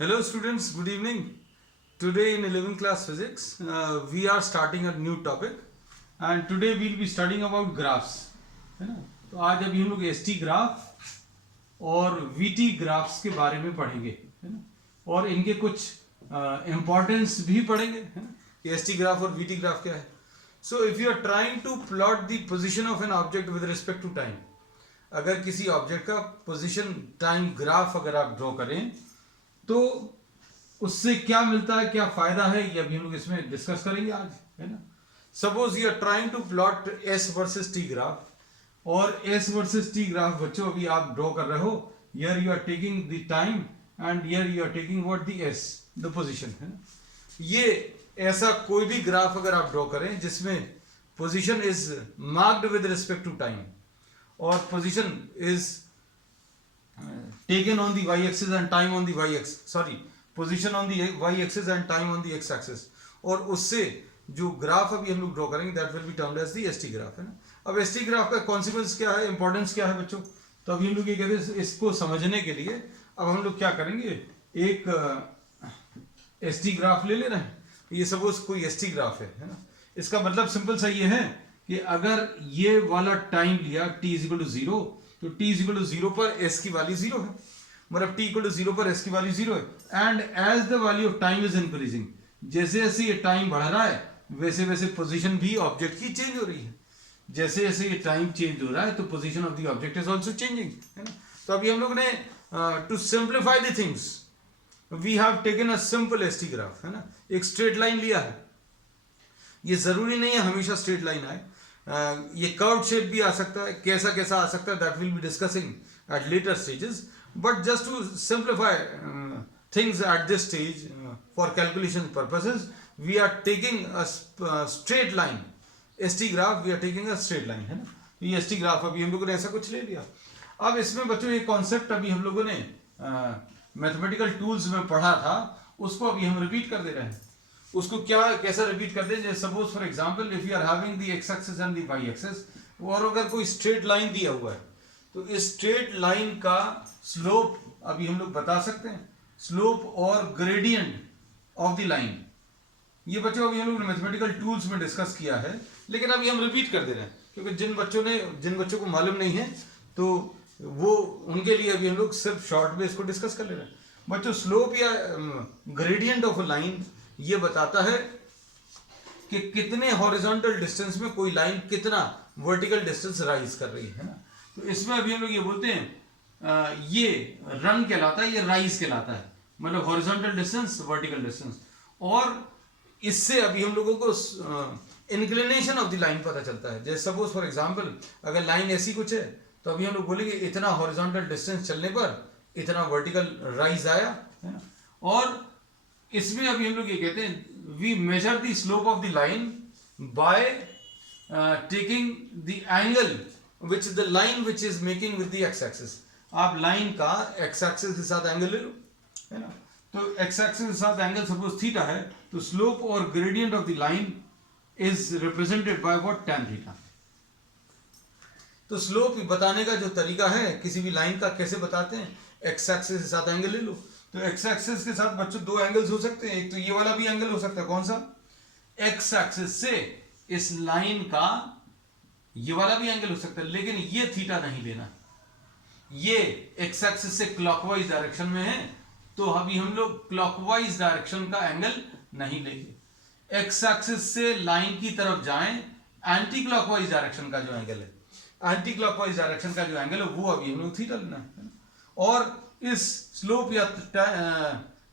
Hello students, good evening. Today in 11th class physics, we are starting a new topic and today we will be studying about graphs. है ना? तो आज अभी हम लोग ST graph और VT graphs के बारे में पढ़ेंगे, है ना? और इनके कुछ इम्पोर्टेंस भी पढ़ेंगे, है ना? ST ग्राफ और VT ग्राफ क्या है? So if you are trying to plot the position of an object with respect to time, अगर किसी ऑब्जेक्ट का पोजीशन टाइम ग्राफ अगर आप ड्रॉ करें तो उससे क्या मिलता है, क्या फायदा है, ये अभी हम लोग इसमें डिस्कस करेंगे आज, है ना. Suppose you are trying to plot S versus T graph और एस वर्सेस टी ग्राफ बच्चों अभी आप ड्रॉ कर रहे हो. Here you are taking the time and here you are taking what the S, the position, है ना. ये ऐसा कोई भी ग्राफ अगर आप ड्रॉ करें जिसमें position is marked with respect to time और position is taken on the y-axis and time on the position on the y-axis and time on the x-axis, और उससे जो ग्राफ अभी हम लोग ड्रॉ करेंगे that will be termed as the ST graph, है ना. अब एसटी ग्राफ का कॉन्सिक्वेंस क्या है, इंपॉर्टेंस क्या है बच्चों, तो अभी हम लोग ये कहते हैं इसको समझने के लिए अब हम लोग क्या करेंगे, एक एसटी ग्राफ ले रहे हैं. ये सपोज कोई एसटी ग्राफ है ना. इसका मतलब सिंपल सा ये है कि अगर ये वाला टाइम लिया t इक्वल टू 0 तो t इक्वल टू 0 पर s की वैल्यू 0 है, मतलब t इक्वल टू 0 पर s की वैल्यू 0 है. And as the value of time is increasing, जैसे जैसे ये टाइम बढ़ रहा है वैसे वैसे पोजीशन भी ऑब्जेक्ट की चेंज हो रही है. जैसे जैसे ये टाइम चेंज हो रहा है तो position of the object is also changing, है ना. तो अभी हम लोग ने to simplify the things we have taken a simple ST graph, है ना. एक स्ट्रेट लाइन लिया है. ये जरूरी नहीं है हमेशा स्ट्रेट लाइन आए, ये कर्व शेप भी आ सकता है, कैसा कैसा आ सकता है, that will be discussing at later stages. But just to simplify things at this stage for calculation purposes we are taking a straight line. ST graph we are taking a straight line, है ना. ये ST graph अभी हम लोगों ने ऐसा कुछ ले लिया. अब इसमें बच्चों ये कॉन्सेप्ट अभी हम लोगों ने मैथमेटिकल टूल्स में पढ़ा था, उसको अभी हम रिपीट कर दे रहे हैं. उसको क्या कैसा रिपीट कर दें, suppose for example if you are having the X axis and the Y axis, और अगर कोई स्ट्रेट लाइन दिया हुआ है तो इस स्ट्रेट लाइन का स्लोप अभी हम लोग बता सकते हैं, स्लोप और ग्रेडियंट ऑफ द लाइन. ये बच्चों अभी हम लोग मैथमेटिकल टूल्स में डिस्कस किया है, लेकिन अभी हम रिपीट कर दे रहे हैं क्योंकि जिन बच्चों को मालूम नहीं है तो वो उनके लिए अभी हम लोग सिर्फ शॉर्ट में इसको डिस्कस कर ले रहे हैं. बच्चों स्लोप या ग्रेडियंट ऑफ अ लाइन ये बताता है कि कितने हॉरिजॉन्टल डिस्टेंस में कोई लाइन कितना वर्टिकल डिस्टेंस राइज कर रही है ना. तो इसमें अभी हम लोग ये बोलते हैं ये रन कहलाता है, ये राइज कहलाता है, मतलब हॉरिजॉन्टल डिस्टेंस वर्टिकल डिस्टेंस. और इससे अभी हम लोगों को इंक्लिनेशन ऑफ द लाइन पता चलता है. जैसे सपोज फॉर एग्जांपल अगर लाइन ऐसी कुछ है तो अभी हम लोग बोलेंगे इतना हॉरिजॉन्टल डिस्टेंस चलने पर इतना वर्टिकल राइज आया, है ना. और इसमें अभी हम लोग ये कहते हैं we measure the slope of the line by taking the angle which the line which is making with the X axis. आप लाइन का एक्स एक्सिस के साथ एंगल ले लो, है ना. तो एक्स एक्सिस के साथ एंगल सपोज थीटा है तो स्लोप और gradient of the line is represented by what, tan theta. तो स्लोप बताने का जो तरीका है किसी भी लाइन का कैसे बताते हैं, एक्स एक्सिस के साथ एंगल ले लो. तो एक्स एक्सिस के साथ बच्चों दो एंगल्स हो सकते हैं, एक तो ये वाला भी एंगल हो सकता है, कौन सा, एक्स एक्सिस से इस लाइन का ये वाला भी एंगल हो सकता है, लेकिन ये थीटा नहीं लेना. ये एक्स एक्सिस से क्लॉकवाइज डायरेक्शन में है तो अभी हम लोग क्लॉकवाइज डायरेक्शन का एंगल नहीं लेंगे. एक्स एक्सिस से लाइन की तरफ जाएं, एंटी क्लॉकवाइज डायरेक्शन का जो एंगल है, एंटी क्लॉकवाइज डायरेक्शन का जो एंगल है वो अभी हम लोग थीटा लेना है. और इस स्लोप या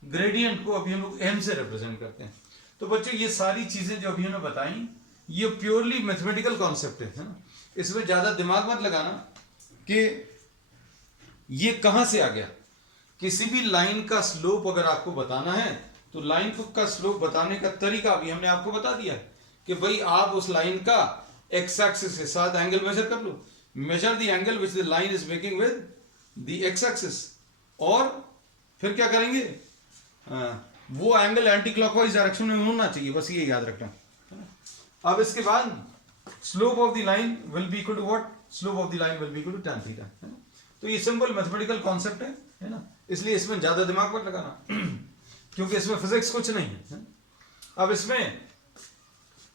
ग्रेडियंट को अभी हम लोग m से रिप्रेजेंट करते हैं. तो बच्चों ये सारी चीजें जो अभी हमने बताई ये प्योरली मैथमेटिकल कॉन्सेप्ट है ना. इसमें ज्यादा दिमाग मत लगाना कि ये कहां से आ गया. किसी भी लाइन का स्लोप अगर आपको बताना है तो लाइन का स्लोप बताने का तरीका अभी हमने आपको बता दिया है कि भाई आप उस लाइन का एक्स एक्सिस के साथ एंगल मेजर कर लो. Measure the angle which the line is making with the X axis, और फिर क्या करेंगे, वो एंगल एंटी क्लॉकवाइज डायरेक्शन में होना चाहिए, बस ये याद रखना. अब इसके बाद slope of the line will be equal to what, slope of the line will be equal to tan theta. तो ये सिंपल मैथमेटिकल कॉन्सेप्ट है ना, इसलिए इसमें ज्यादा दिमाग मत लगाना. क्योंकि इसमें फिजिक्स कुछ नहीं है। अब इसमें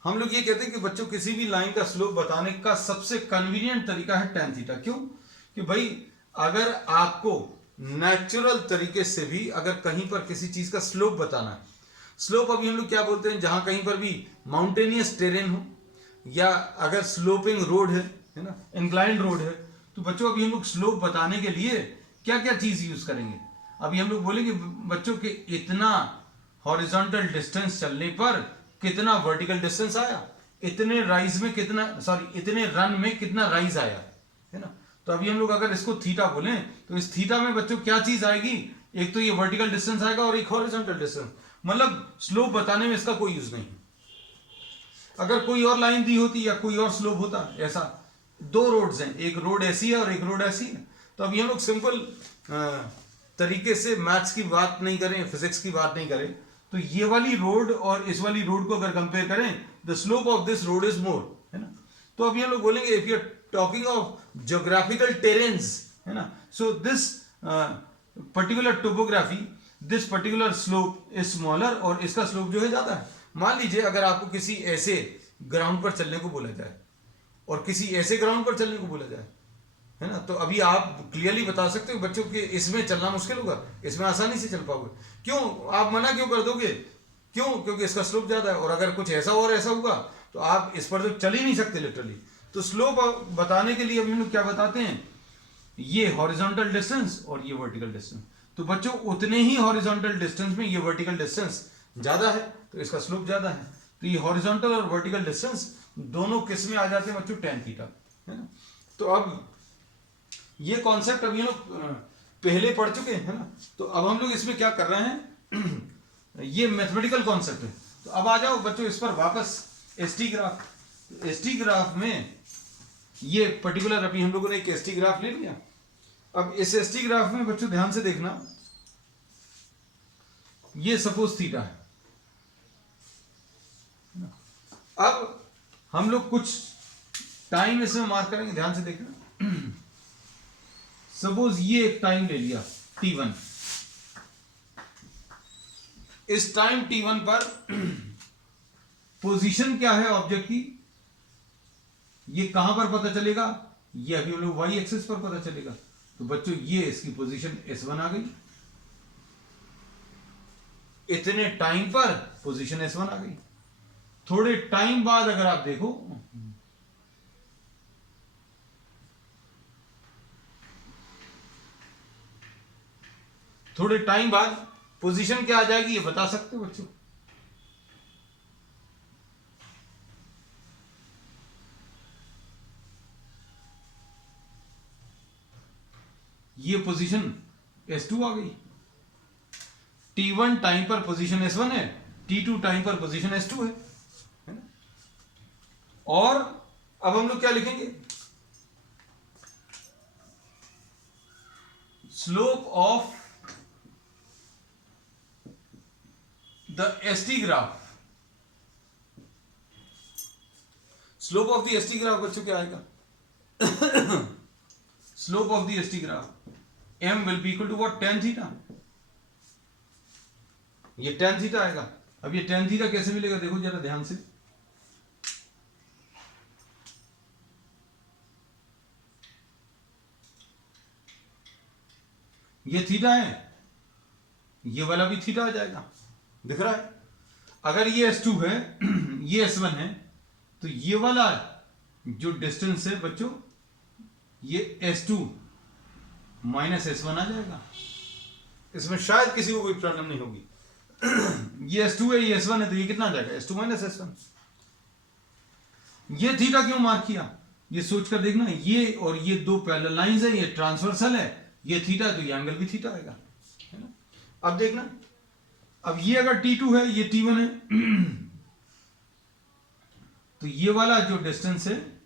हम लोग ये कहते हैं कि बच्चों किसी भी लाइन का स्लोप बताने का सबसे कन्वीनियंट तरीका है tan थीटा। क्यों? कि भाई अगर आपको नेचुरल तरीके से भी अगर कहीं पर किसी चीज का स्लोप बताना है, स्लोप अभी हम लोग क्या बोलते हैं, जहां कहीं पर भी माउंटेनियस टेरेन हो या अगर स्लोपिंग रोड है ना, इंक्लाइंड रोड है, तो बच्चों अभी हम लोग स्लोप बताने के लिए क्या क्या चीज यूज करेंगे। अभी हम लोग बोलेंगे बच्चों के इतना हॉरिजॉन्टल डिस्टेंस चलने पर कितना वर्टिकल डिस्टेंस आया, इतने राइज में कितना, सॉरी इतने रन में कितना राइज आया, है ना। तो अभी हम लोग अगर इसको थीटा बोलें तो इस थीटा में बच्चों क्या चीज आएगी, एक तो ये वर्टिकल डिस्टेंस आएगा और एक हॉरिजॉन्टल डिस्टेंस। मतलब स्लोप बताने में इसका कोई यूज नहीं। अगर कोई और लाइन दी होती या कोई और स्लोप होता, ऐसा दो रोड्स हैं, एक रोड ऐसी है और एक रोड ऐसी है, तो अभी हम लोग सिंपल तरीके से मैथ्स की बात नहीं करें, फिजिक्स की बात नहीं करें, तो ये वाली रोड और इस वाली रोड को अगर कंपेयर करें, the slope of this road is more, है ना। तो अभी हम लोग बोलेंगे if you are talking of geographical terrains, है ना, so this particular topography, this particular slope is smaller और इसका स्लोप जो है ज्यादा है। मान लीजिए अगर आपको किसी ऐसे ग्राउंड पर चलने को बोला जाए और किसी ऐसे ग्राउंड पर चलने को बोला जाए, है ना, तो अभी आप क्लियरली बता सकते हो बच्चों कि इसमें चलना मुश्किल होगा, इसमें आसानी से चल पाओगे। क्यों आप मना क्यों कर दोगे? क्यों? क्योंकि इसका स्लोप ज्यादा है। और अगर कुछ ऐसा और ऐसा हुआ तो आप इस पर तो चल ही नहीं सकते लिटरली। तो स्लोप बताने के लिए अभी हम लोग क्या बताते हैं, ये हॉरिजॉन्टल डिस्टेंस और ये वर्टिकल डिस्टेंस। तो बच्चों उतने ही हॉरिजॉन्टल डिस्टेंस में ये वर्टिकल डिस्टेंस ज्यादा है तो इसका स्लोप ज्यादा है। तो ये हॉरिजॉन्टल और वर्टिकल डिस्टेंस दोनों किस में आ जाते हैं बच्चों? tan थीटा, है ना। तो अब ये कॉन्सेप्ट अभी हम लोग पहले पढ़ चुके हैं, है ना। तो अब हम लोग इसमें क्या कर रहे हैं ये मैथमेटिकल कॉन्सेप्ट है। तो अब आ जाओ बच्चों इस पर वापस, एसटी ग्राफ। एसटी ग्राफ में ये पर्टिकुलर अभी हम लोगों ने एक एसटी ग्राफ ले लिया। अब इस एसटी ग्राफ में बच्चों ध्यान से देखना, ये सपोज थीटा है। अब हम लोग कुछ टाइम इसमें मार्क करेंगे, ध्यान से देखना। सपोज ये एक टाइम ले लिया t1। इस टाइम t1 पर पोजीशन क्या है ऑब्जेक्ट की, ये कहां पर पता चलेगा? ये अभी हम लोग वाई एक्सिस पर पता चलेगा। तो बच्चों ये इसकी पोजीशन S1 आ गई, इतने टाइम पर पोजीशन S1 आ गई। थोड़े टाइम बाद अगर आप देखो, थोड़े टाइम बाद पोजीशन क्या आ जाएगी ये बता सकते हो बच्चों? ये पोजीशन S2 आ गई। T1 टाइम पर पोजीशन S1 है, T2 टाइम पर पोजीशन S2 है ना। और अब हम लोग क्या लिखेंगे? Slope of the ST graph, slope of the ST graph बच्चों क्या आएगा? Slope of the ST graph m will be equal to what? tan theta. ये tan थीटा आएगा। अब ये tan थीटा कैसे मिलेगा देखो जरा ध्यान से। ये थीटा है, ये वाला भी थीटा आ जाएगा, दिख रहा है। अगर ये S2 है ये S1 है, तो ये वाला जो डिस्टेंस है बच्चों ये S2 माइनस S1 आ जाएगा। इसमें शायद किसी को कोई प्रॉब्लम नहीं होगी। ये S2 है ये S1 है, तो ये कितना आ जाएगा? S2 minus S1। ये थीटा क्यों मार्क किया ये सोचकर देखना। ये और ये दो पैरेलल लाइंस है, ये ट्रांसवर्सल है, ये थीटा, तो ये एंगल भी थीटा आएगा, है ना। अब देखना, अब ये अगर T2 है ये T1 है, तो ये वाला जो डिस्टेंस है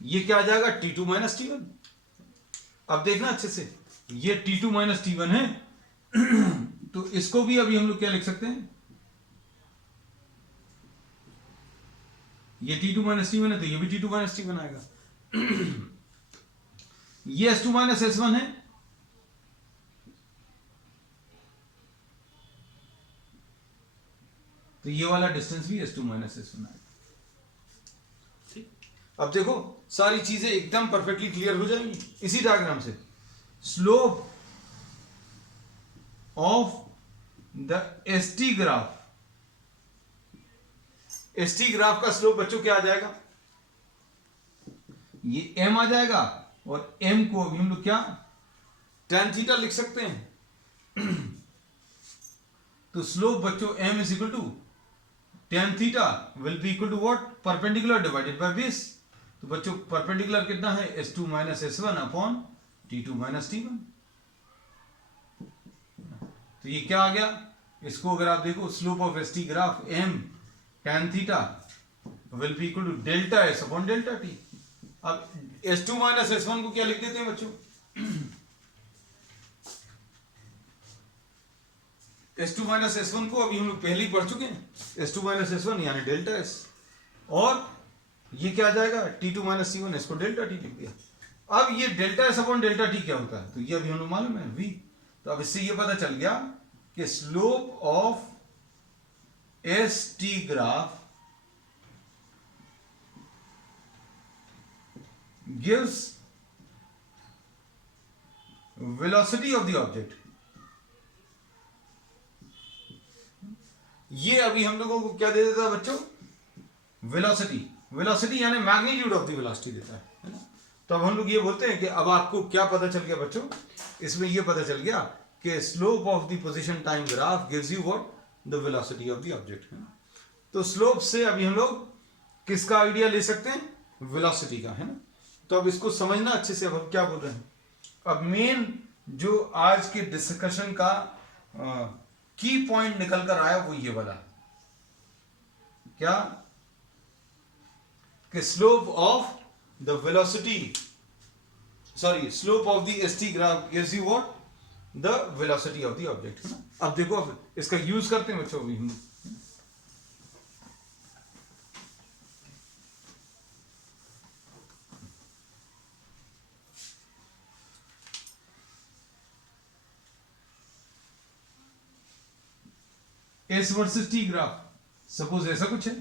ये क्या आ जाएगा? T2 minus T1। अब देखना अच्छे से, ये T2 माइनस T1 है, तो इसको भी अभी हम लोग क्या लिख सकते हैं? ये T2 माइनस T1 है, तो ये भी T2 माइनस T1 आएगा। ये S2 माइनस S1 है, ये वाला डिस्टेंस भी s2 माइनस s1 आएगा। ठीक, अब देखो सारी चीजें एकदम परफेक्टली क्लियर हो जाएंगी इसी डायग्राम से। Slope of the st graph, st graph का स्लोप बच्चों क्या आ जाएगा, ये m आ जाएगा और m को अभी हम लोग क्या tan थीटा लिख सकते हैं। तो स्लोप बच्चों m is equal to tan theta will be equal to what, perpendicular divided by base. तो बच्चों परपेंडिकुलर कितना है, s2 minus s1 upon t2 minus t1। तो ये क्या आ गया, इसको अगर आप देखो slope of st graph m tan theta will be equal to delta s upon delta t। अब s2 माइनस s1 को क्या लिख देते हैं बच्चों, s2 माइनस s1 को अभी हम लोग पहले ही पढ़ चुके हैं, s2 माइनस s1 यानी डेल्टा s, और ये क्या आ जाएगा t2 माइनस t1, इसको डेल्टा t लिख दिया। अब ये delta s upon delta t क्या होता है, तो ये अभी हम लोग मालूम है v। तो अब इससे ये पता चल गया कि slope of st graph gives velocity of the object। ये अभी हम लोगों को क्या दे देता है बच्चों, वेलोसिटी, वेलोसिटी यानी मैग्नीट्यूड ऑफ द वेलोसिटी देता है ना। तो अब हम लोग ये बोलते हैं कि अब आपको क्या पता चल गया बच्चों, इसमें ये पता चल गया कि slope of the position time graph gives you what, the velocity of the object, है ना। तो स्लोप से अभी हम लोग किसका आइडिया ले सकते हैं, वेलोसिटी का, है ना। तो अब इसको समझना अच्छे से, अब हम क्या बोल रहे हैं। अब मेन जो आज के डिस्कशन का की पॉइंट निकल कर आया वो ये वाला, क्या, कि slope of the velocity, sorry slope of the st graph gives you what, the velocity of the object, है ना। अब देखो अब इसका यूज करते हैं बच्चों अभी हम। S versus T graph, suppose ऐसा कुछ है,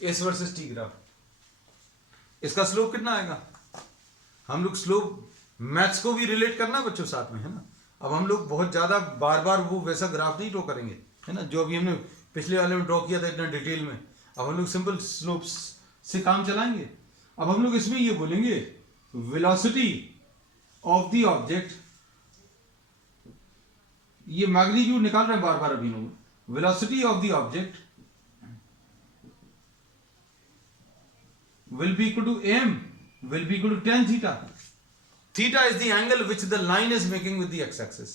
एस वर्सेस टी ग्राफ, इसका स्लोप कितना आएगा। हम लोग स्लोप मैथ्स को भी रिलेट करना बच्चों साथ में, है ना। अब हम लोग बहुत ज्यादा बार बार वो वैसा ग्राफ नहीं ड्रॉ करेंगे, है ना, जो अभी हमने पिछले वाले में ड्रॉ किया था इतना डिटेल में। अब हम लोग सिंपल स्लोप्स से काम चलाएंगे। अब हम लोग इसमें ये बोलेंगे वेलोसिटी ऑफ द ऑब्जेक्ट, ये मैग्नीट्यूड निकाल रहे हैं बार बार अभी लोग, velocity of the object will be equal to m will be equal to tan theta। theta is the angle which the line is making with the x axis।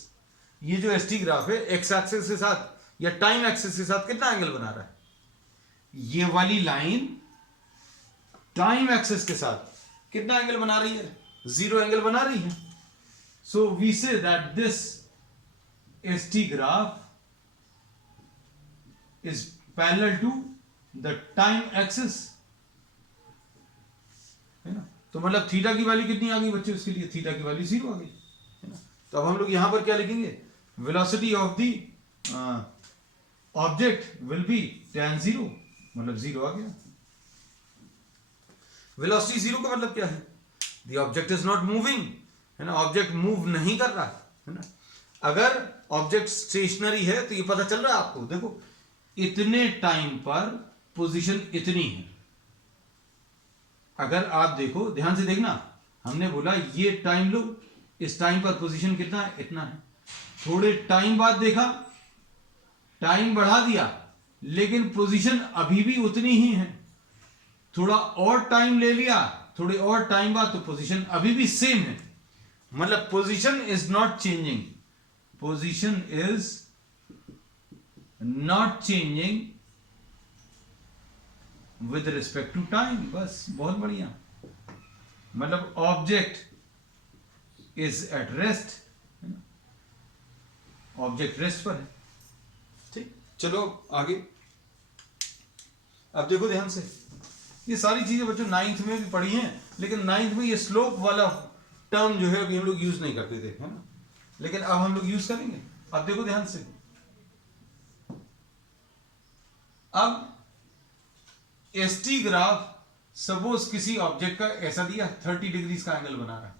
ये जो st graph है x axis के साथ या time axis के साथ कितना angle बना रहा है, ये वाली लाइन टाइम एक्सिस के साथ कितना एंगल बना रही है, 0 एंगल बना रही है। So we say that this st graph is parallel to the time axis, है ना। तो मतलब थीटा की वैल्यू कितनी आ गई बच्चे, उसके लिए थीटा की वैल्यू 0 आ गई, है ना। तो अब हम लोग यहां पर क्या लिखेंगे, velocity of the object will be tan 0, मतलब 0 आ गया। वेलोसिटी 0 का मतलब क्या है, the object is not moving, है ना, ऑब्जेक्ट मूव नहीं कर रहा है ना। अगर ऑब्जेक्ट स्टेशनरी है तो ये पता चल रहा है आपको, देखो इतने टाइम पर पोजीशन इतनी है। अगर आप देखो ध्यान से देखना, हमने बोला ये टाइम लो, इस टाइम पर पोजीशन कितना है, इतना है। थोड़े टाइम बाद देखा, टाइम बढ़ा दिया लेकिन पोजीशन अभी भी उतनी ही है। थोड़ा और टाइम ले लिया, थोड़े और टाइम बाद, तो पोजीशन अभी भी सेम है। मतलब position is not changing, position is not changing with respect to time. बस बहुत बढ़िया, मतलब object is at rest, object rest पर है। ठीक, चलो आगे। अब देखो ध्यान से, ये सारी चीजें बच्चों 9th में भी पढ़ी हैं, लेकिन 9th में ये स्लोप वाला टर्म जो है अभी हम लोग यूज नहीं करते थे, है ना, लेकिन अब हम लोग यूज करेंगे। अब देखो ध्यान से, अब एस टी ग्राफ सपोज किसी ऑब्जेक्ट का ऐसा दिया 30 डिग्री का एंगल बना रहा है,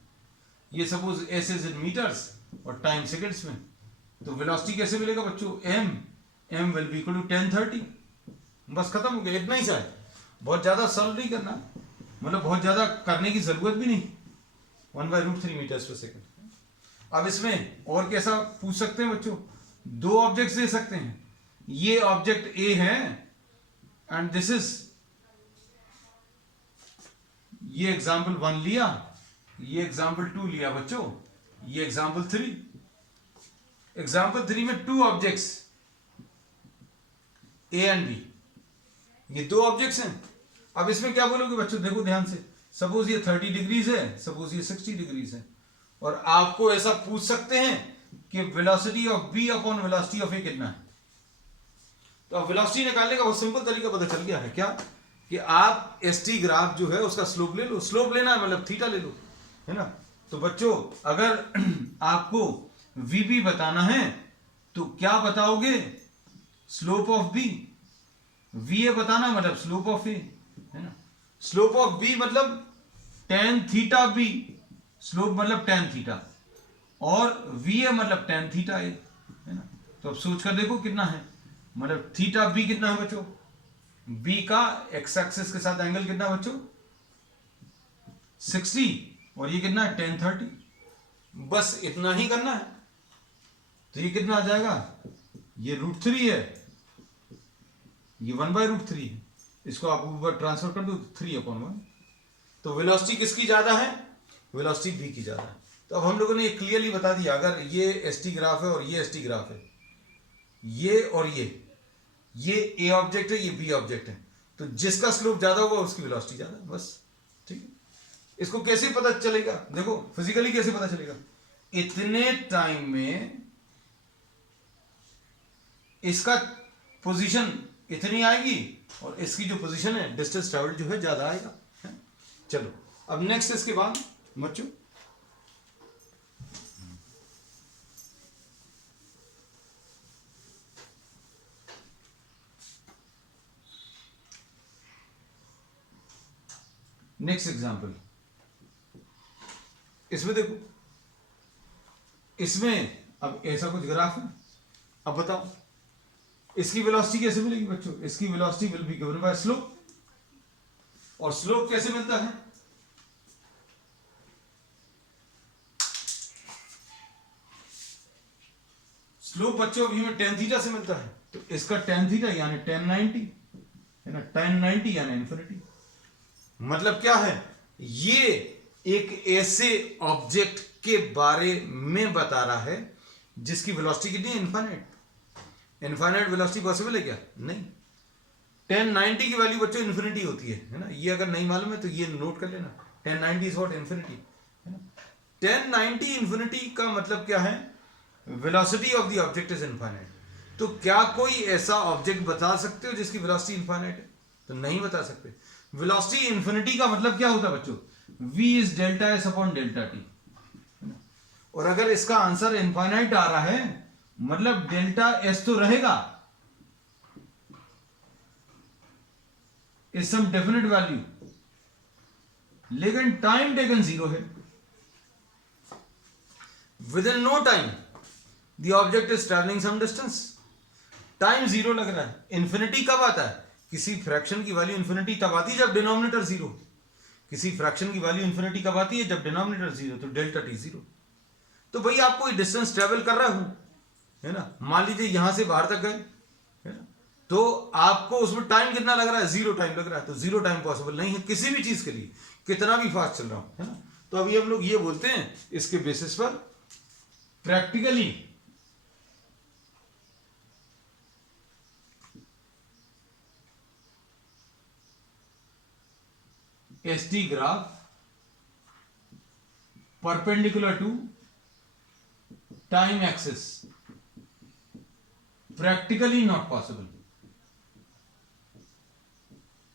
ये suppose S is in metres और टाइम सेकेंड्स में, तो वेलोसिटी कैसे मिलेगा बच्चों, m will be equal to 1030। बस खत्म हो गया, इतना ही सा है, बहुत ज्यादा सॉल्व नहीं करना, मतलब बहुत ज्यादा करने की जरूरत भी नहीं, 1/√3 मीटर्स पर सेकेंड। अब इसमें और कैसा पूछ सकते हैं बच्चों, दो ऑब्जेक्ट्स दे सकते हैं, ये ऑब्जेक्ट ए है एंड दिस इज, ये एग्जाम्पल 1 लिया, ये एग्जाम्पल 2 लिया बच्चों, ये एग्जाम्पल 3। एग्जाम्पल 3 में two objects A and B, ये दो ऑब्जेक्ट्स हैं। अब इसमें क्या बोलोगे बच्चों, देखो ध्यान से, सपोज ये 30 डिग्रीज है, सपोज ये 60 डिग्रीज है, और आपको ऐसा पूछ सकते हैं कि velocity of B upon velocity of A कितना है। तो अब वेलोसिटी निकालने का बहुत सिंपल तरीका पता चल गया है, क्या कि आप एस टी ग्राफ जो है उसका स्लोप ले लो, स्लोप लेना है मतलब थीटा ले लो, है ना। तो बच्चों अगर आपको वीबी बताना है तो क्या बताओगे, slope of B, V A बताना मतलब स्लोप ऑफ ए, है ना। स्लोप ऑफ बी मतलब tan थीटा बी, स्लोप मतलब tan थीटा, और वी ए मतलब tan थीटा ए, है ना। तो अब सोच कर देखो कितना है, मतलब थीटा बी कितना है बच्चों, बी का एक्स एक्सिस के साथ एंगल कितना बच्चों 60, और ये कितना है 1030, बस इतना ही करना है। तो ये कितना आ जाएगा, ये √3 है, ये 1/√3 है, इसको आप ऊपर ट्रांसफर कर दो 3/1। तो वेलोसिटी किसकी ज्यादा है, वेलोसिटी बी की ज्यादा है। तो अब हम लोगों ने ये क्लियरली बता दिया, अगर ये एस टी ग्राफ है और ये एस टी ग्राफ है, ये और ये ए ऑब्जेक्ट है, ये बी ऑब्जेक्ट है, तो जिसका स्लोप ज्यादा होगा उसकी वेलोसिटी ज्यादा, बस ठीक है। इसको कैसे पता चलेगा, देखो फिजिकली कैसे पता चलेगा, इतने टाइम में इसका पोजीशन इतनी आएगी और इसकी जो पोजीशन है डिस्टेंस ट्रेवल जो है ज्यादा आएगा, है? चलो अब नेक्स्ट इसके बाद बच्चों नेक्स्ट एग्जांपल, इसमें देखो, इसमें अब ऐसा कुछ ग्राफ है, अब बताओ इसकी वेलोसिटी कैसे मिलेगी बच्चों, इसकी velocity will be given by slope, और स्लोप कैसे मिलता है, स्लोप बच्चों अभी हमें tan थीटा से मिलता है, तो इसका tan थीटा यानी tan 90 है ना, tan 90 यानी इन्फिनिटी। मतलब क्या है, ये एक ऐसे ऑब्जेक्ट के बारे में बता रहा है जिसकी वेलोसिटी कितनी है, इनफाइनाइट। इनफाइनाइट वेलोसिटी पॉसिबल है क्या, नहीं। tan 90 की वैल्यू बच्चों इन्फिनिटी होती है ना, ये अगर नहीं मालूम है तो ये नोट कर लेना, tan 90 इज व्हाट, इन्फिनिटी, है ना। tan 90 इन्फिनिटी का मतलब क्या है, velocity of the object is infinite. तो क्या कोई ऐसा ऑब्जेक्ट बता सकते हो जिसकी वेलोसिटी इनफाइनाइट है, तो नहीं बता सकते। वेलोसिटी इन्फिनिटी का मतलब क्या होता है बच्चों, v is delta S upon delta T, और अगर इसका आंसर इनफाइनाइट आ रहा है मतलब डेल्टा एस तो रहेगा, इज सम डेफिनेट वैल्यू, लेकिन टाइम टेकन 0 है, within no time the object is travelling some distance, time 0 लग रहा है। इन्फिनिटी कब आता है, किसी फ्रैक्शन की वैल्यू इन्फिनिटी तब आती है जब डिनोमिनेटर 0, किसी फ्रैक्शन की वैल्यू इन्फिनिटी कब आती है जब डिनोमिनेटर 0, तो डेल्टा टी 0। तो भाई आप कोई डिस्टेंस ट्रेवल कर रहा हूं, है ना, मान लीजिए यहां से बाहर तक गए, है ना, तो आपको उसमें टाइम कितना लग रहा है, 0 टाइम लग रहा है, तो 0 टाइम पॉसिबल नहीं है किसी भी चीज के लिए, कितना भी फास्ट चल रहा हूं, है ना। तो अभी हम लोग ये बोलते हैं इसके बेसिस पर practically S T graph perpendicular to time axis practically not possible.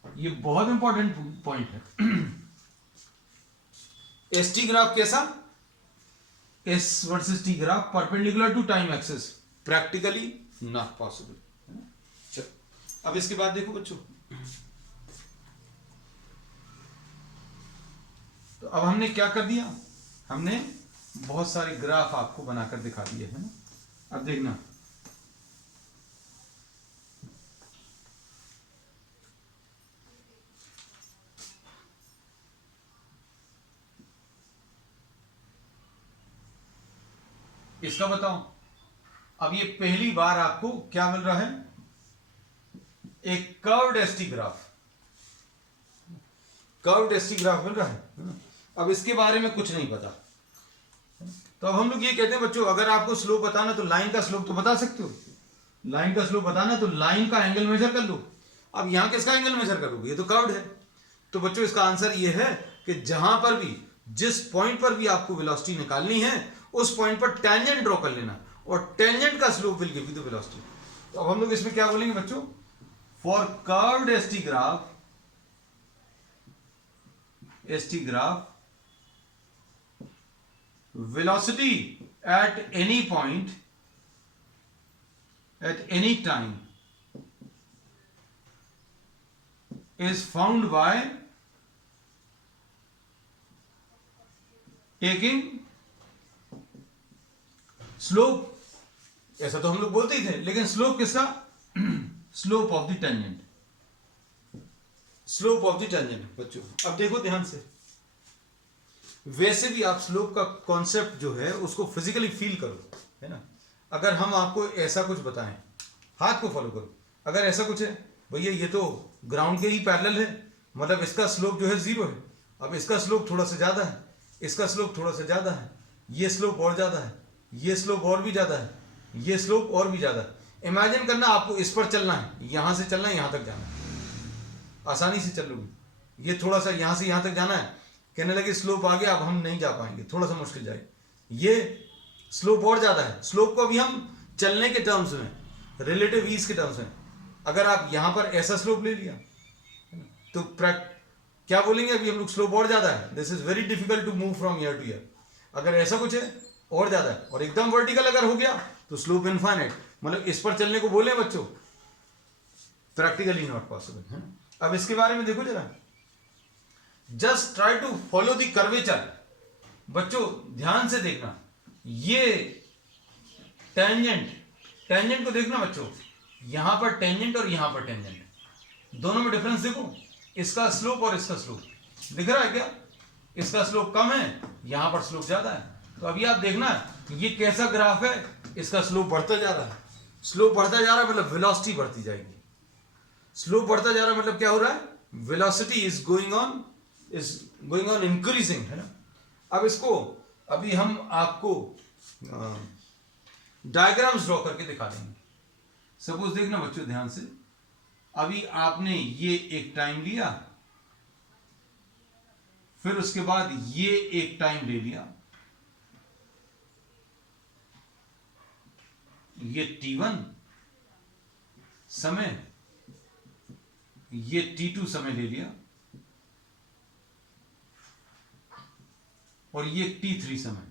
ये बहुत इंपॉर्टेंट पॉइंट है। एस टी ग्राफ कैसा, S versus T graph perpendicular to time axis practically not possible. चलो अब इसके बाद देखो बच्चों, तो अब हमने क्या कर दिया, हमने बहुत सारे ग्राफ आपको बनाकर दिखा दिए है ना। अब देखना, इसका बताओ। अब ये पहली बार आपको क्या मिल रहा है, एक curved ST graph, curved ST graph मिल रहा है। अब इसके बारे में कुछ नहीं पता, तो अब हम लोग ये कहते हैं बच्चों, अगर आपको स्लोप बताना तो लाइन का स्लोप तो बता सकते हो, लाइन का स्लोप बताना तो लाइन का एंगल मेजर कर लो। अब यहां किसका एंगल मेजर करोगे, ये तो कर्व्ड है। तो बच्चों इसका आंसर ये है कि जहां पर भी, जिस पॉइंट पर भी आपको वेलोसिटी निकालनी है, उस पॉइंट पर टेंजेंट ड्रॉ कर लेना, और टेंजेंट का slope will give you the velocity. तो अब हम लोग इसमें क्या बोलेंगे बच्चों, for curved ST graph, ST graph, velocity at any point at any time is found by taking slope, ऐसा तो हम लोग बोलते ही थे, लेकिन स्लोप किसका, slope of the tangent, slope of the tangent. बच्चों अब देखो ध्यान से, वैसे भी आप स्लोप का कॉन्सेप्ट जो है उसको फिजिकली फील करो, है ना। अगर हम आपको ऐसा कुछ बताएं, हाथ को फॉलो करो, अगर ऐसा कुछ है भैया ये तो ग्राउंड के ही पैरेलल है, मतलब इसका स्लोप जो है 0 है। अब इसका स्लोप थोड़ा सा ज्यादा है, इसका स्लोप थोड़ा सा ज्यादा है, ये स्लोप और ज्यादा है, ये स्लोप और भी ज्यादा है, ये स्लोप और भी ज्यादा है। इमेजिन करना आपको इस पर चलना है, यहां से चलना है, यहां तक जाना है, आसानी से चलोगे। ये थोड़ा सा यहां से यहां तक जाना है, कहने लगे स्लोप आ गया, अब हम नहीं जा पाएंगे, थोड़ा सा मुश्किल जाएगा, ये स्लोप और ज्यादा है। स्लोप को अभी हम चलने के टर्म्स में, रिलेटिव ईज के टर्म्स में, अगर आप यहां पर ऐसा स्लोप ले लिया तो क्या बोलेंगे, अभी हम लोग स्लोप और ज्यादा है, this is very difficult to move from year to year. अगर ऐसा कुछ है और ज्यादा है, और एकदम वर्टिकल अगर हो गया तो स्लोप इनफाइनाइट, मतलब इस पर चलने को बोले बच्चों, प्रैक्टिकली नॉट पॉसिबल है। अब इसके बारे में देखो जरा, just try to follow the curvature. बच्चों ध्यान से देखना, ये टेंजेंट, टेंजेंट को देखना बच्चों, यहां पर टेंजेंट और यहां पर टेंजेंट, दोनों में डिफरेंस देखो, इसका स्लोप और इसका स्लोप दिख रहा है क्या, इसका स्लोप कम है, यहां पर स्लोप ज्यादा है। तो अभी आप देखना ये कैसा ग्राफ है, इसका स्लोप बढ़ता जा रहा है, स्लोप बढ़ता जा रहा है मतलब वेलोसिटी बढ़ती जाएगी, स्लोप बढ़ता जा रहा है मतलब क्या हो रहा है, velocity is going on increasing, है ना। अब इसको अभी हम आपको डायग्राम्स ड्रॉ करके दिखा देंगे। सपोज देखना बच्चों ध्यान से, अभी आपने ये एक टाइम लिया, फिर उसके बाद ये एक टाइम ले लिया, ये t1 समय, ये t2 समय ले लिया, और ये t3 समय।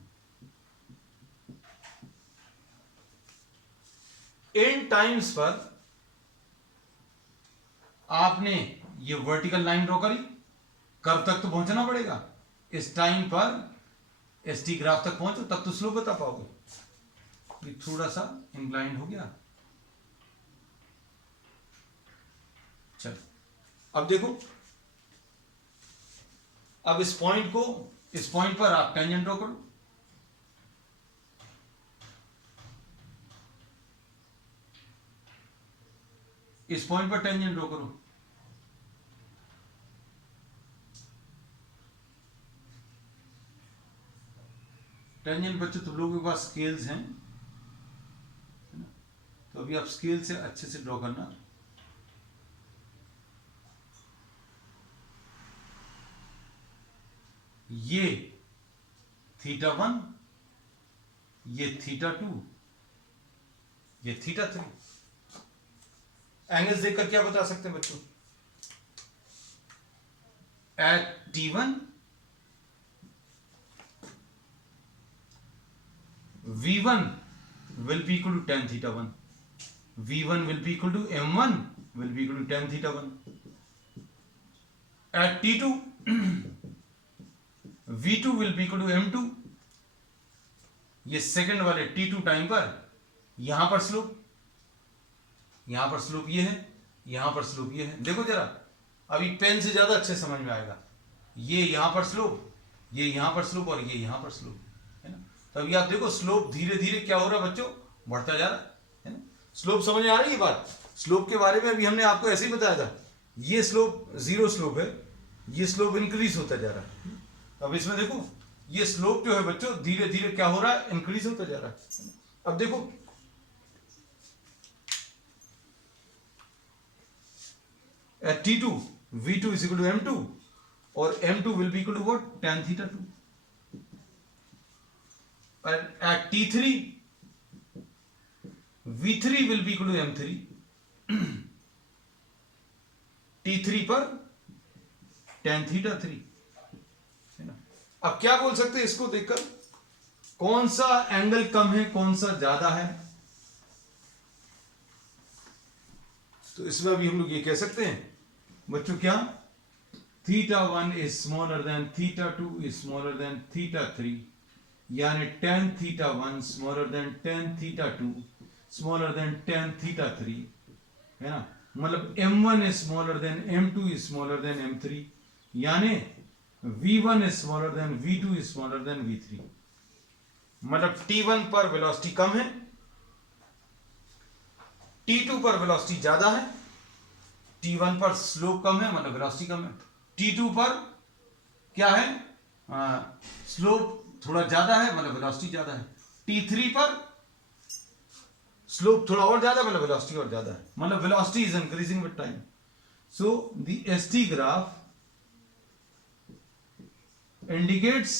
इन टाइम्स पर आपने ये वर्टिकल लाइन ड्रॉ करी, कर्व तक तो पहुंचना पड़ेगा, इस टाइम पर एसटी ग्राफ तक पहुंचो तब तो स्लोप बता पाओगे। ये थोड़ा सा इंक्लाइंड हो गया, चलो अब देखो, अब इस पॉइंट को, इस पॉइंट पर आप टेंजेंट ड्रॉ करो, इस पॉइंट पर टेंजेंट ड्रॉ करो, टेंजेंट बच्चों तुम लोगों के पास स्केल्स हैं, तो अभी आप स्केल से अच्छे से ड्रॉ करना। ये θ1, ये θ2, ये θ3। एंगल्स देखकर क्या बता सकते हैं बच्चों, eight t1 v1 will be equal to tan θ1, v1 will be equal to m1 will be equal to tan theta 1. At T2 V2 will be equal to M2. ये सेकंड वाले T2 टाइम पर यहां पर slope, यहां पर slope ये है, यहां पर स्लोप ये है. देखो जरा, अभी पेन से ज्यादा अच्छे समझ में आएगा. ये यहां पर स्लोप, ये यहां पर स्लोप और ये यहां पर स्लोप है ना. तो अभी आप देखो स्लोप धीरे धीरे क्या हो रहा है बच्चों, बढ़ता जा रहा है ना. स्लोप समझ में आ रही है बात. स्लोप के बारे में अभी हमने आपको ऐसे ही बताया था. ये स्लोप जीरो स्लोप है, ये स्लोप इंक्रीज होता जा रहा है. तो अब इसमें देखो ये स्लोप जो है बच्चों धीरे धीरे क्या हो रहा है, इंक्रीज होता जा रहा है. अब देखो at T2 V2 is equal to M2 और M2 will be equal to what, tan theta 2. and at T3 V3 will be equal to M3 T3 पर tan theta 3 है ना. अब क्या बोल सकते हैं इसको देखकर, कौन सा एंगल कम है, कौन सा ज्यादा है. तो इसमें अभी हम लोग ये कह सकते हैं बच्चों क्या, theta 1 is smaller than theta 2 is smaller than theta 3, यानी tan theta 1 smaller than tan theta 2 smaller than tan theta 3 है ना. मतलब m1 is smaller than m2 is smaller than m3, यानी v1 is smaller than v2 is smaller than v3. मतलब t1 पर velocity कम है, T2 पर velocity ज्यादा है, T1 पर स्लोप कम है मतलब वेलोसिटी कम है, T2 पर क्या है, स्लोप थोड़ा ज्यादा है मतलब वेलोसिटी ज्यादा है, T3 पर स्लोप थोड़ा और ज्यादा मतलब वेलोसिटी और ज्यादा है. मतलब velocity is increasing with time. So the ST graph indicates,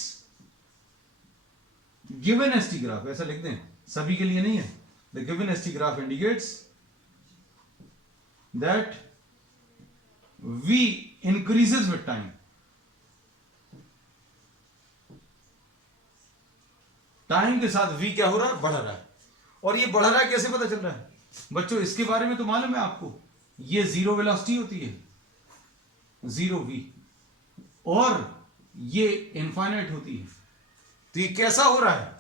given ST graph ऐसा लिखते हैं, सभी के लिए नहीं है. The given ST graph indicates that V increases with time. Time के साथ V क्या हो रहा है, बढ़ रहा है. और ये बढ़ रहा है कैसे पता चल रहा है बच्चों, इसके बारे में तो मालूम है आपको. ये जीरो वेलोसिटी होती है, जीरो V, और ये इनफाइनाइट होती है. तो ये कैसा हो रहा है,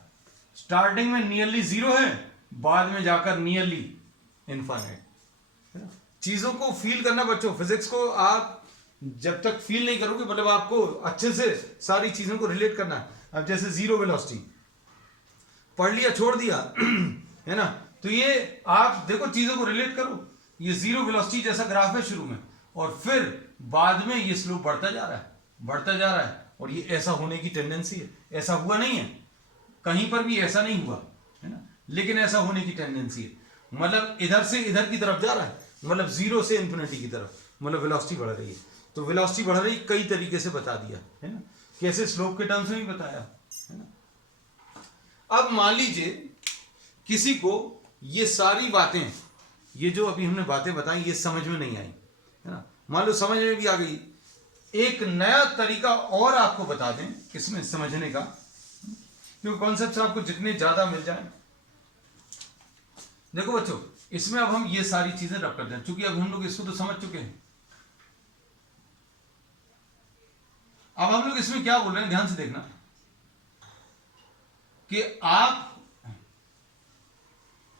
स्टार्टिंग में नियरली जीरो है, बाद में जाकर नियरली इनफाइनाइट. चीजों को फील करना बच्चों, फिजिक्स को आप जब तक फील नहीं करोगे मतलब आपको अच्छे से सारी चीजों को रिलेट करना है. अब जैसे जीरो वेलोसिटी पढ़ लिया छोड़ दिया है ना, तो ये आप देखो चीजों को रिलेट करो. ये जीरो वेलोसिटी जैसा ग्राफ है शुरू में, और फिर बाद में ये स्लोप बढ़ता जा रहा है, बढ़ता जा रहा है, और ये ऐसा होने की टेंडेंसी है. ऐसा हुआ नहीं है कहीं पर भी, ऐसा नहीं हुआ है ना, लेकिन ऐसा होने की टेंडेंसी है. मतलब इधर से इधर की तरफ जा रहा है, मतलब जीरो से इन्फिनिटी की तरफ, मतलब वेलोसिटी बढ़ रही है. तो वेलोसिटी बढ़ रही कई तरीके से बता दिया है ना, कैसे स्लोप के टर्म्स में भी बताया है ना. अब मान लीजिए किसी को ये सारी बातें, ये जो अभी हमने बातें बताई ये समझ में नहीं आई है ना, मान लो समझ में भी आ गई, एक नया तरीका और आपको बता दें इसमें समझने का, क्योंकि कॉन्सेप्ट आपको जितने ज्यादा मिल जाए. देखो बच्चों इसमें अब हम ये सारी चीजें रख करते हैं, क्योंकि अब हम लोग इसको तो समझ चुके हैं. अब हम लोग इसमें क्या बोल रहे हैं ध्यान से देखना, कि आप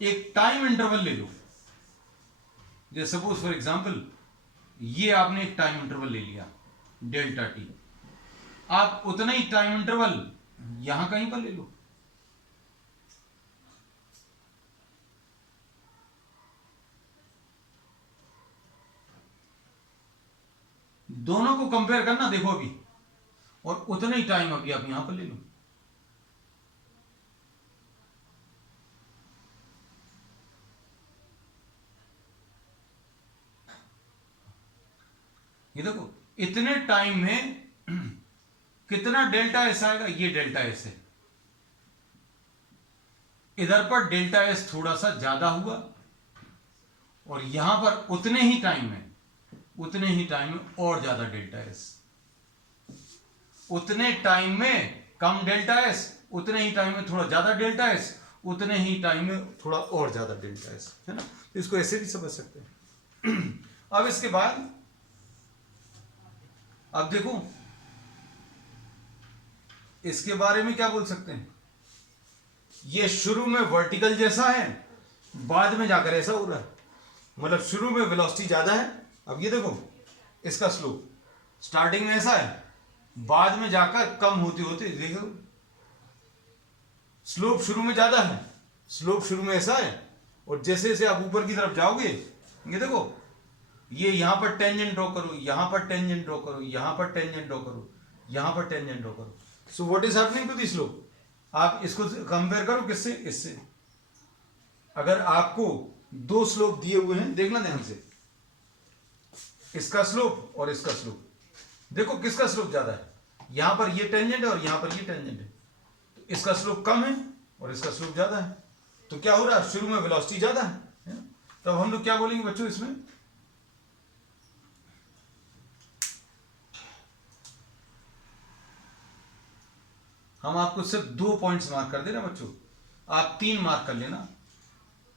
एक टाइम इंटरवल ले लो. जैसे सपोज फॉर एग्जांपल ये आपने एक टाइम इंटरवल ले लिया डेल्टा टी, आप उतना ही टाइम इंटरवल यहां कहीं पर ले लो. दोनों को कंपेयर करना देखो अभी, और उतना ही टाइम अभी आप यहां पर ले लो. ये देखो इतने टाइम में कितना डेल्टा एस आएगा, ये डेल्टा एस है. इधर पर डेल्टा एस थोड़ा सा ज्यादा हुआ, और यहां पर उतने ही टाइम में और ज्यादा डेल्टा एस. उतने टाइम में कम डेल्टा एस, उतने ही टाइम में थोड़ा ज्यादा डेल्टा एस, उतने ही टाइम में थोड़ा और ज्यादा डेल्टा एस है ना. इसको ऐसे भी समझ सकते हैं. अब इसके बाद अब देखो इसके बारे में क्या बोल सकते हैं, ये शुरू में वर्टिकल जैसा है, बाद में जाकर ऐसा हो रहा है, मतलब शुरू में वेलोसिटी ज्यादा है। अब ये देखो इसका स्लोप स्टार्टिंग में ऐसा है, बाद में जाकर कम होते होते देखो स्लोप शुरू में ज्यादा है, स्लोप शुरू में ऐसा है, और जैसे जैसे आप ऊपर की तरफ जाओगे ये देखो ये यहां पर टेंजेंट ड्रॉ करो, यहां पर टेंजेंट ड्रॉ करो, यहां पर टेंजेंट ड्रॉ करो, यहां पर टेंजेंट ड्रॉ करो। So what is happening to the slope, आप इसको कंपेयर करो किससे, इससे। अगर आपको दो स्लोप दिए हुए हैं, देखना ध्यान से, इसका स्लोप और इसका स्लोप, देखो किसका स्लोप ज्यादा है, यहां पर ये टेंजेंट है और यहां पर ये टेंजेंट है, तो इसका स्लोप कम है और इसका स्लोप ज्यादा है, तो क्या हो रहा है, शुरू में वेलोसिटी ज्यादा है। तो हम लोग क्या बोलेंगे बच्चों इसमें, हम आपको सिर्फ 2 पॉइंट्स मार्क कर देना बच्चों, आप 3 मार्क कर लेना।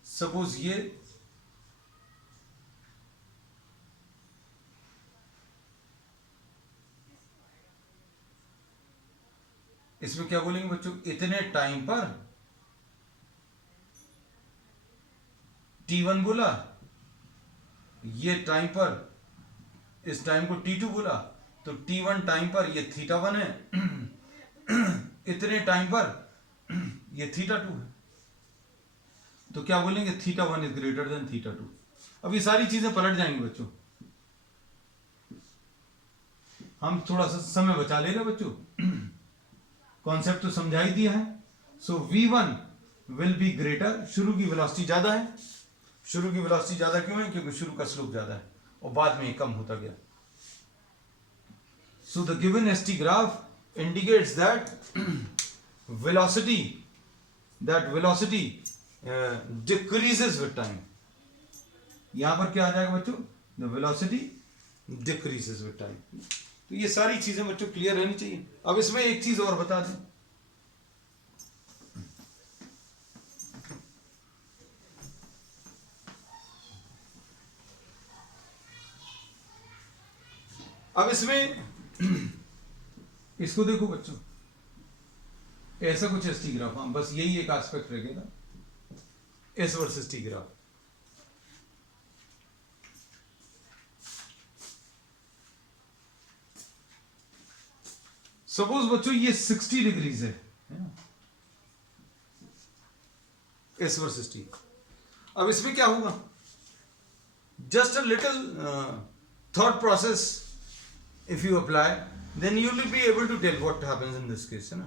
सपोज ये इसमें क्या बोलेंगे बच्चों, इतने टाइम पर T1 बोला, ये टाइम पर इस टाइम को T2 बोला, तो T1 टाइम पर ये θ1 है, इतने टाइम पर ये θ2 है, तो क्या बोलेंगे θ1 इज ग्रेटर देन θ2। अब ये सारी चीजें पलट जाएंगी बच्चों, हम थोड़ा सा समय बचा ले रहे बच्चों, कॉन्सेप्ट तो समझा ही दिया है। सो V1 विल बी ग्रेटर, शुरू की वेलोसिटी ज्यादा है, शुरू की वेलोसिटी ज्यादा क्यों है, क्योंकि शुरू का स्लोप ज्यादा है और बाद में ये कम होता गया। So the given ST graph indicates that velocity decreases with time। यहां पर क्या आ जाएगा बच्चों, the velocity decreases with time। तो ये सारी चीजें बच्चों क्लियर रहनी चाहिए। अब इसमें एक चीज और बता दें, अब इसमें इसको देखो बच्चों, ऐसा कुछ ST ग्राफ, हाँ बस यही एक एस्पेक्ट रहेगा, S versus T graph. Suppose बच्चों ये 60 डिग्रीज है S वर्सेस T। अब इसमें क्या होगा, just a little thought process if you apply, then you will be able to tell what happens in this case, है ना।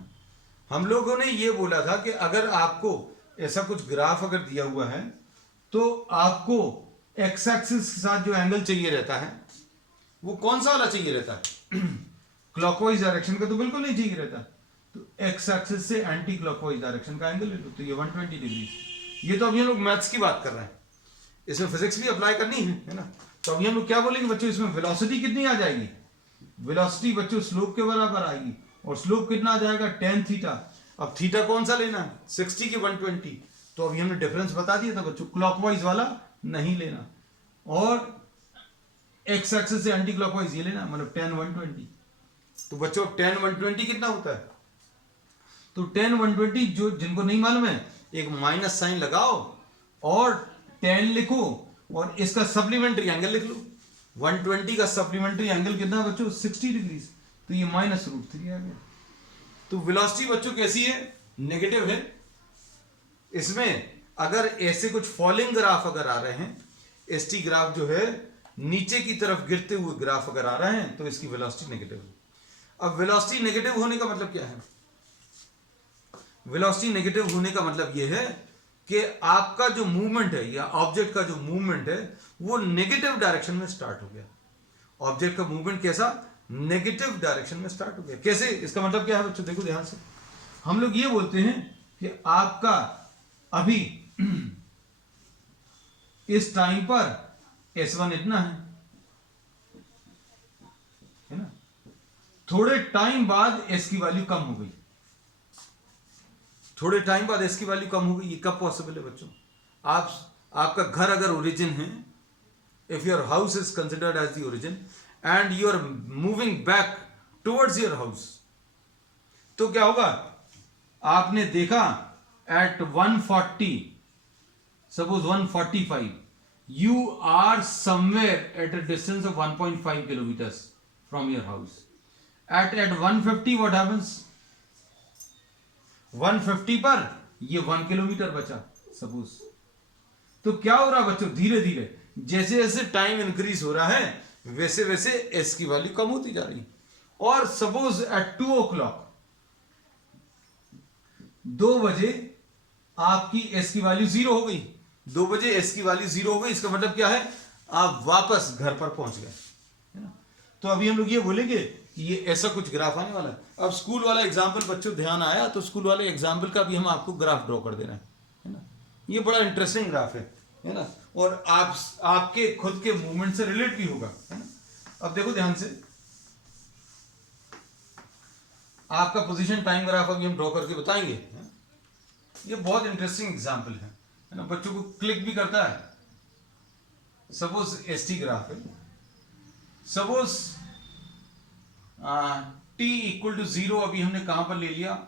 हम लोगों ने ये बोला था कि अगर आपको ऐसा कुछ ग्राफ अगर दिया हुआ है तो आपको एक्स एक्सिस के साथ जो एंगल चाहिए रहता है वो कौन सा वाला चाहिए रहता है, क्लॉकवाइज डायरेक्शन का तो बिल्कुल नहीं चाहिए रहता, तो एक्स एक्सिस से एंटी क्लॉकवाइज डायरेक्शन का एंगल ले लो, तो ये 120 डिग्री। ये तो अभी हम लोग मैथ्स की बात कर रहे हैं, इसमें फिजिक्स भी अप्लाई करनी है ना। तो अभी हम लोग क्या बोलेंगे बच्चों, इसमें वेलोसिटी कितनी आ जाएगी, वेलोसिटी बच्चों स्लोप के बराबर आएगी, और स्लोप कितना आ जाएगा, tan थीटा। अब थीटा कौन सा लेना है, 60 की 120, तो अभी हमने डिफरेंस बता दिया था बच्चों, क्लॉकवाइज वाला नहीं लेना, और एक्स एक्सिस से एंटी क्लॉकवाइज ये लेना, मतलब tan 120। तो बच्चों tan 120 कितना होता है, तो tan 120 जो जिनको नहीं मालूम है एक माइनस साइन लगाओ और tan लिखो और इसका सप्लीमेंट्री एंगल लिख लो। 120 का सप्लीमेंट्री एंगल कितना है बच्चों, 60 डिग्री, तो ये -√3 आ गया। तो वेलोसिटी बच्चों कैसी है, नेगेटिव है। इसमें अगर ऐसे कुछ फॉलिंग ग्राफ अगर आ रहे हैं, ST ग्राफ जो है नीचे की तरफ गिरते हुए ग्राफ अगर आ रहे हैं, तो इसकी वेलोसिटी नेगेटिव है। अब वेलोसिटी नेगेटिव होने का मतलब क्या है, वेलोसिटी नेगेटिव होने का मतलब यह है कि आपका जो मूवमेंट है या ऑब्जेक्ट का जो मूवमेंट है वो नेगेटिव डायरेक्शन में स्टार्ट हो गया। ऑब्जेक्ट का मूवमेंट कैसा, नेगेटिव डायरेक्शन में स्टार्ट हो गया। कैसे, इसका मतलब क्या है बच्चों, देखो ध्यान से, हम लोग ये बोलते हैं कि आपका अभी इस टाइम पर S1 इतना है ना, थोड़े टाइम बाद S की वैल्यू कम हो गई, थोड़े टाइम बाद S की वैल्यू कम हो गई। ये कब पॉसिबल है बच्चों, आपका घर अगर ओरिजिन है if your house is considered as the origin and you are moving back towards your house, तो क्या होगा? आपने देखा at 140, suppose 145, you are somewhere at a distance of 1.5 kilometers from your house. At 150 what happens? 150 पर ये 1 kilometre बचा suppose. तो क्या हो रहा बच्चों, धीरे धीरे जैसे जैसे टाइम इंक्रीज हो रहा है वैसे वैसे एस की वैल्यू कम होती जा रही। और सपोज एट 2 o'clock, 2 बजे आपकी एस की वैल्यू 0 हो गई। 2 बजे एस की वैल्यू 0 हो गई, इसका मतलब क्या है? आप वापस घर पर पहुंच गए, है ना। तो अभी हम लोग ये बोलेंगे कि ये ऐसा कुछ ग्राफ आने वाला है। अब स्कूल वाला एग्जाम्पल बच्चों ध्यान आया, तो स्कूल वाले एग्जाम्पल का भी हम आपको ग्राफ ड्रॉ कर दे रहे हैं, है ना। ये बड़ा इंटरेस्टिंग ग्राफ है ना, और आपके खुद के मूवमेंट से रिलेट भी होगा, है ना। अब देखो ध्यान से, आपका पोजीशन टाइम ग्राफ अभी हम ड्रॉ करके बताएंगे, है? ये बहुत इंटरेस्टिंग एग्जाम्पल है ना, बच्चों को क्लिक भी करता है। सपोज एसटी ग्राफ है, सपोज t इक्वल टू 0 अभी हमने कहां पर ले लिया?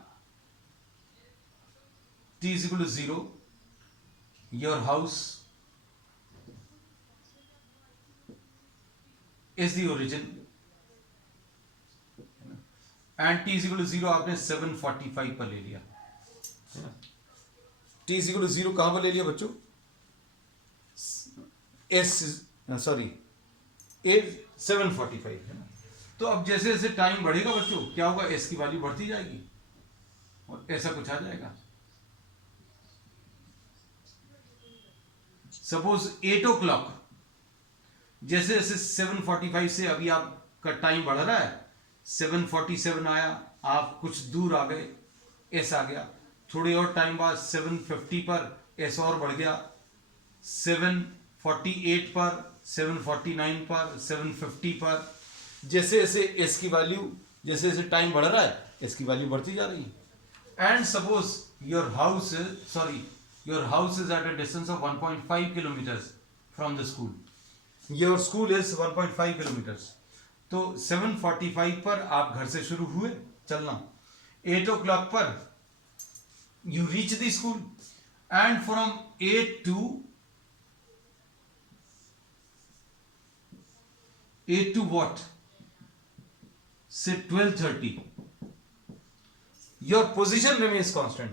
t is equal to 0, your house is the origin, and t is equal to 0 आपने 745 पर ले लिया। t इज इक्वल टू 0 कहां पर ले लिया बच्चों? सॉरी 745, है ना। तो अब जैसे जैसे टाइम बढ़ेगा बच्चों, क्या होगा? s की वैल्यू बढ़ती जाएगी और ऐसा कुछ आ जाएगा। सपोज 8 o'clock, जैसे जैसे 745 से अभी आपका टाइम बढ़ रहा है, 747 आया, आप कुछ दूर आ गए, एस आ गया। थोड़ी और टाइम बाद 750 पर एस और बढ़ गया, 748 पर, 749 पर, 750 पर। जैसे जैसे एस की वैल्यू, जैसे जैसे टाइम बढ़ रहा है, एस की वैल्यू बढ़ती जा रही है। And suppose your house is at a distance of 1.5 kilometres from the school. Your school is 1.5 kilometres. तो 745 पर आप घर से शुरू हुए चलना, 8 o'clock पर you reach the school, and from 8 to what? Say 12:30, your position remains constant.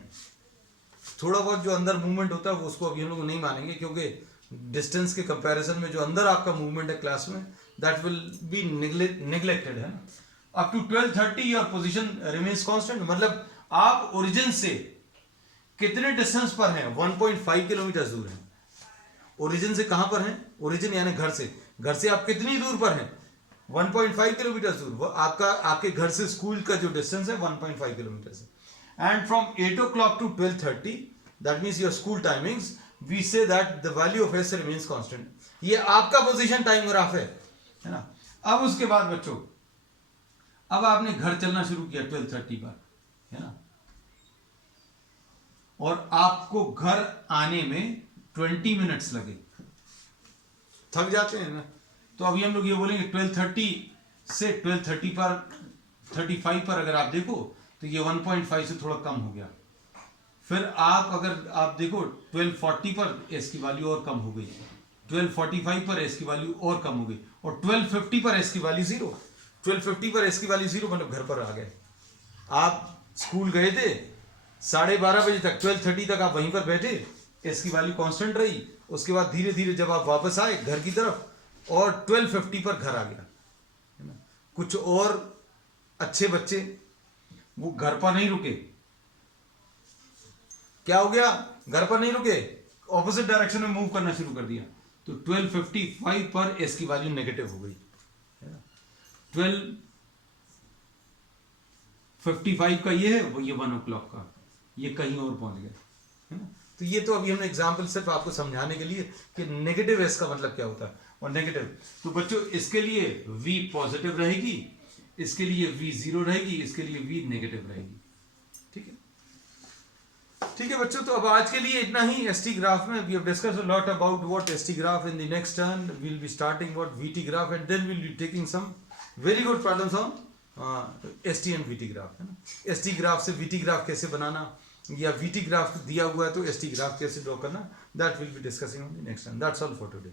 थोड़ा बहुत जो अंदर मूवमेंट होता है वो उसको अभी हम लोग नहीं मानेंगे, क्योंकि डिस्टेंस के कंपैरिजन में जो अंदर आपका मूवमेंट है क्लास में, दैट विल बी नेग्लेक्टेड, है ना। Up to 12:30 your position remains constant, मतलब आप ओरिजिन से कितने डिस्टेंस पर हैं? 1.5 किलोमीटर दूर हैं। ओरिजिन से कहां पर हैं? ओरिजिन यानी घर से आप कितनी दूर पर हैं? 1.5 किलोमीटर दूर। वो आपके घर से स्कूल का जो डिस्टेंस है 1.5 किलोमीटर है। And from 8 o'clock to 12:30, that means your school timings, we say that the value of S remains constant. ये आपका पोजीशन टाइम ग्राफ है ना। अब उसके बाद बच्चों, अब आपने घर चलना शुरू किया 12:30 पर, है ना, और आपको घर आने में 20 मिनट्स लगे। थक जाते हैं ना। तो अभी हम लोग ये बोलेंगे 12:30 से 12:30 पर 35 पर अगर आप देखो तो ये 1.5 से थोड़ा कम हो गया। फिर अगर आप देखो 12:40 पर एस की वैल्यू और कम हो गई, 12:45 पर एस की वैल्यू और कम हो गई, और 12:50 पर एस की वैल्यू 0। 12:50 पर एस की वैल्यू 0 मतलब घर पर आ गए। आप स्कूल गए थे 12:30 बजे तक, 12:30 तक आप वहीं पर बैठे, एस की वैल्यू कांस्टेंट रही। उसके बाद धीरे धीरे जब आप वापस आए घर की तरफ, और 12:50 पर घर आ गया, है ना। कुछ और अच्छे बच्चे वो घर पर नहीं रुके। क्या हो गया? घर पर नहीं रुके, ऑपोजिट डायरेक्शन में मूव करना शुरू कर दिया। तो 12:55 पर एस की वैल्यू नेगेटिव हो गई, है ना। 12:55 का ये है, वो ये 1 o'clock का ये कहीं और पहुंच गया, है ना। तो ये तो अभी हमने एग्जांपल सिर्फ आपको समझाने के लिए कि नेगेटिव एस का मतलब क्या होता है। और नेगेटिव, तो बच्चों इसके लिए v पॉजिटिव रहेगी, इसके लिए v 0 रहेगी, इसके लिए v नेगेटिव रहेगी, ठीक है। ठीक है बच्चों, तो अब आज के लिए इतना ही एसटी ग्राफ में। We have discussed a lot about what ST graph. In the next turn we will be starting what VT graph and then we will be taking some very good problems on ST and VT graph, है ना। ST graph से VT graph कैसे बनाना, या VT graph दिया हुआ है तो एसटी ग्राफ कैसे ड्रॉ करना, that will be discussing on the next turn. That's all for today.